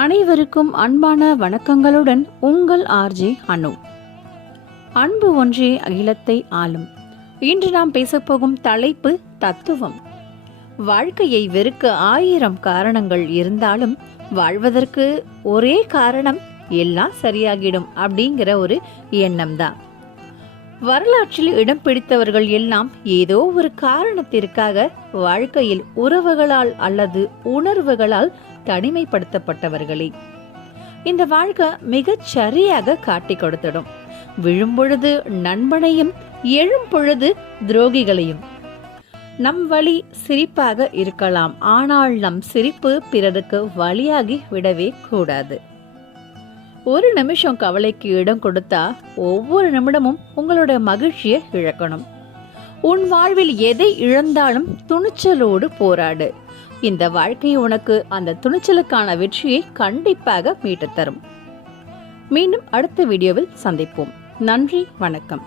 அனைவருக்கும் அன்பான வணக்கங்களுடன் உங்கள் ஆர்ஜே அனு. அன்பு ஒன்றே அகிலத்தை ஆளும். இன்று நாம் பேசப்போகும் தலைப்பு தத்துவம். வாழ்க்கையை வெறுக்க 1000 காரணங்கள் இருந்தாலும் வாழ்வதற்கு ஒரே காரணம் எல்லாம் சரியாகிடும் அப்படிங்கிற ஒரு எண்ணம் தான். வரலாற்றில் இடம் பிடித்தவர்கள் எல்லாம் ஏதோ ஒரு காரணத்திற்காக வாழ்க்கையில் உறவுகளால் அல்லது உணர்வுகளால் தனிமைப்படுத்தப்பட்டவர்களே. இந்த வாழ்க்கை மிகச் சரியாக காட்டி கொடுத்திடும். விழும்பொழுது நண்பனையும் எழும் பொழுது துரோகிகளையும். நம் வழி சிரிப்பாக இருக்கலாம், ஆனால் நம் சிரிப்பு பிறருக்கு வழியாகி விடவே கூடாது. ஒரு நிமிஷம் கவலைக்கு இடம் கொடுத்தா ஒவ்வொரு நிமிடமும் உங்களோட மகிழ்ச்சியை இழக்கணும். உன் வாழ்வில் எதை இழந்தாலும் துணிச்சலோடு போராடு. இந்த வாழ்க்கை உனக்கு அந்த துணிச்சலுக்கான வெற்றியை கண்டிப்பாக மீட்டு தரும். மீண்டும் அடுத்த வீடியோவில் சந்திப்போம். நன்றி, வணக்கம்.